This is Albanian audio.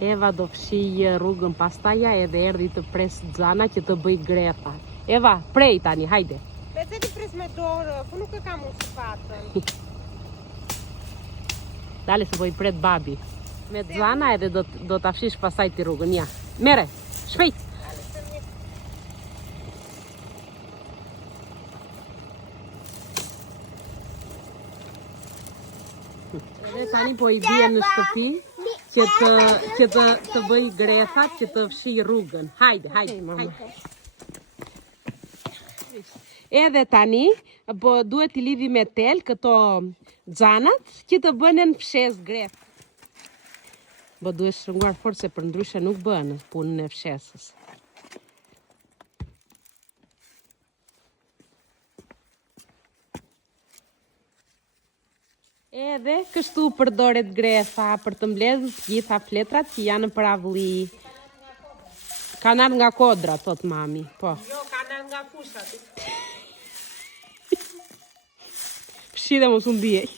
Eva do fshij rrugën pastaja edhe erdhi të pres Xana që të bëj greta. Eva, prej tani, hajde. Pse ti pres me dorë, po nuk e kam unë sipatën. Dale se po i pret babi. Me Xana edhe do ta fshish pastaj ti rrugën, ja. Mere, shpejt. Edhe tani po i bie në shtëpi që të bëj grethat që të fshij rrugën. Hajde, mama. Edhe tani po duhet t'i lidhi me tel këto xanat që të bënen fshes gret. Po duhet shtrënguar fort se për ndryshe nuk bën punën e fshesës. Edhe kështu përdoret gresa për të mbledhur të gjitha fletrat që janë për avulli. Kanë ardhur nga kodra, thot mami. Po. Jo, kanë ardhur nga fushat. Fshi dhe mos u mbijej.